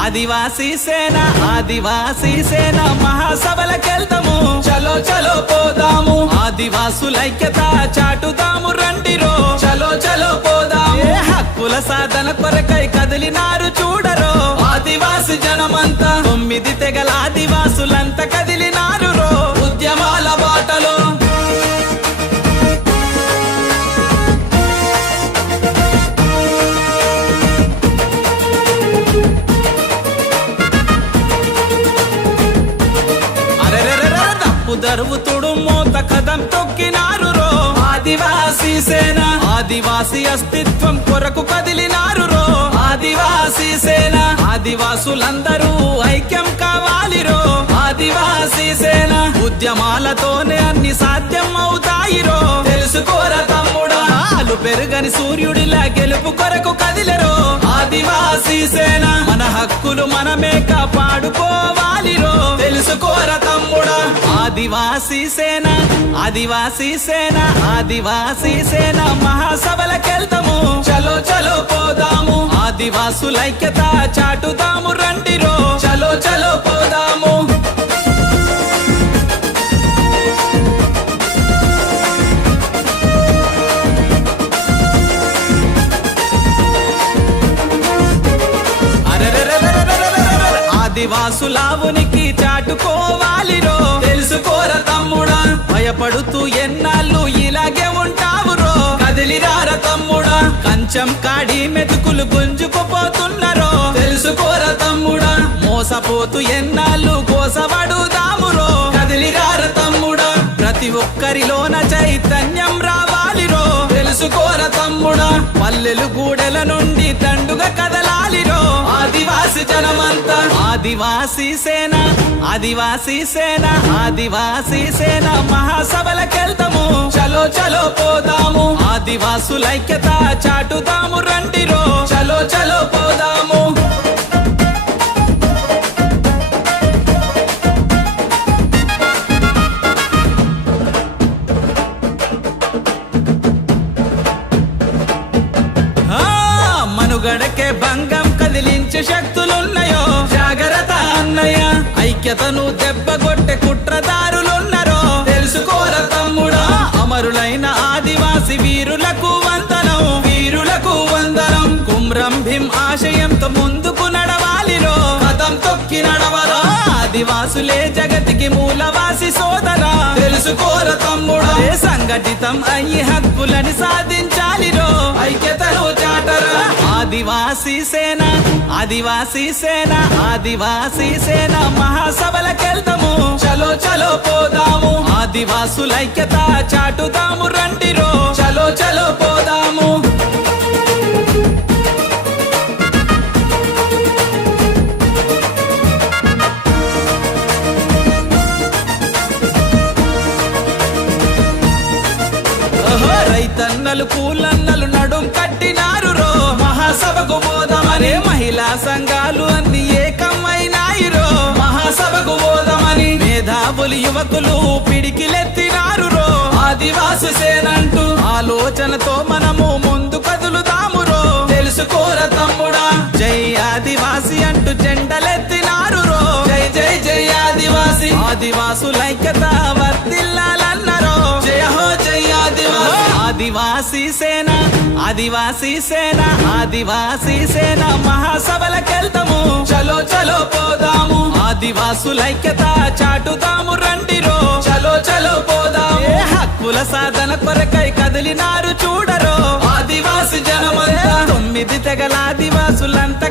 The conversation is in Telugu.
ఆదివాసీ సేన మహాసభలకెళ్తాము చలో చలో పోదాము ఆదివాసులైక్యత చాటుదాము రండిరో చలో చలో పోదాము హక్కుల సాధన కొరకై కదిలినారు చూడరో ఆదివాసి జనమంతా 9 తెగల ఆదివాసులంతా కదిలినారు రో ఉద్యమాల బాటలో దరువుతుడు మోత కదం తొక్కినారు రో ఆదివాసీ అస్తిత్వం కొరకు కదిలినారు రో ఆదివాసీ సేన ఆదివాసులందరూ ఐక్యం కావాలి రో ఆదివాసీ సేన ఉద్యమాలతోనే అన్ని సాధ్యం అవుతాయి రో తెలుసుకోరా తమ్ముడా ఆలు పెరుగని సూర్యుడిలా గెలుపు కొరకు కదిలరో ఆదివాసీ సేన మన హక్కులు మనమే కాపాడుకోవాలి రో తెలుసుకోరా తమ్ముడా ఆదివాసీ సేన మహాసభలకెళ్తాము చలో చలో పోదాము ఆదివాసులైక్యత చాటుదాము రండిరో చలో చలో పోదాము ఆదివాసులావునికి చాటుకోవాలిరో తెలుసుకోర తమ్ముడా భయపడుతూ ఎన్నాళ్ళు ఇలాగే ఉంటావురో కదిలిరార తమ్ముడా కంచం కాడి మెతుకులు గుంజుకుపోతున్నారో తెలుసుకోర తమ్ముడా మోసపోతూ ఎన్నాళ్ళు కోసపడుదామురో కదిలిరార తమ్ముడా ప్రతి ఒక్కరిలోన చైతన్యం రావాలిరో తెలుసుకోర తమ్ముడా పల్లెలు గూడెల నుండి దండుగా కదలాలిరో ఆదివాసి జనమంతా ఆదివాసీ సేన మహాసభలకెళ్తాము చలో చలో పోదాము ఆదివాసులైక్యత చాటుదాము రండిరో చలో చలో పోదాము మనుగడకే భంగం కదిలించే శక్తులున్నాయో జాగ్రత్త అన్నయ్య ఐక్యతను దెబ్బగొట్టే కుట్రదారులున్నారో తెలుసుకోర తమ్ముడా అమరులైన ఆదివాసి వీరులకు వందనం కుమ్రం భీం ఆశయంతో ముందుకు నడవాలిరో కదం తొక్కి నడవరా ఆదివాసులే జగతికి మూలవాసి సోదరా తెలుసుకోర తమ్ముడా సంఘటితం అయ్యి హక్కులని సాధించాలిరో ఐక్యతను చాటరా ఆదివాసీ సేన మహాసభలకెళ్తాము చలో చలో పోదాము ఆదివాసులైక్యత చాటుదాము రండిరో చలో చలో పోదాము రైతన్నలు కూలన్నలు నడుం కట్టినారు రో మహాసభకు పోదామని మహిళా సంఘాలు అన్ని ఏకమైనాయిరో మహాసభకు పోదామని మేధావులు యువకులు పిడికిలెత్తినారు రో ఆదివాసి సేనంటూ ఆలోచనతో మనము ముందు కదులుదాము రో తెలుసుకోర తమ్ముడా జై ఆదివాసి అంటూ జెండలెత్తినారు రో జై జై జై ఆదివాసి ఆదివాసులైక్యత వర్ధిల్లాలన్నారో జయ హో జై ఆదివాసీ సేన మహాసభలకెళ్తాము చలో చలో పోదాము ఆదివాసులైక్యత చాటుదాము రండిరో చలో చలో పోదాము హక్కుల సాధన కొరకై కదిలినారు చూడరో ఆదివాసి జనమంతా 9 తెగల ఆదివాసులంతా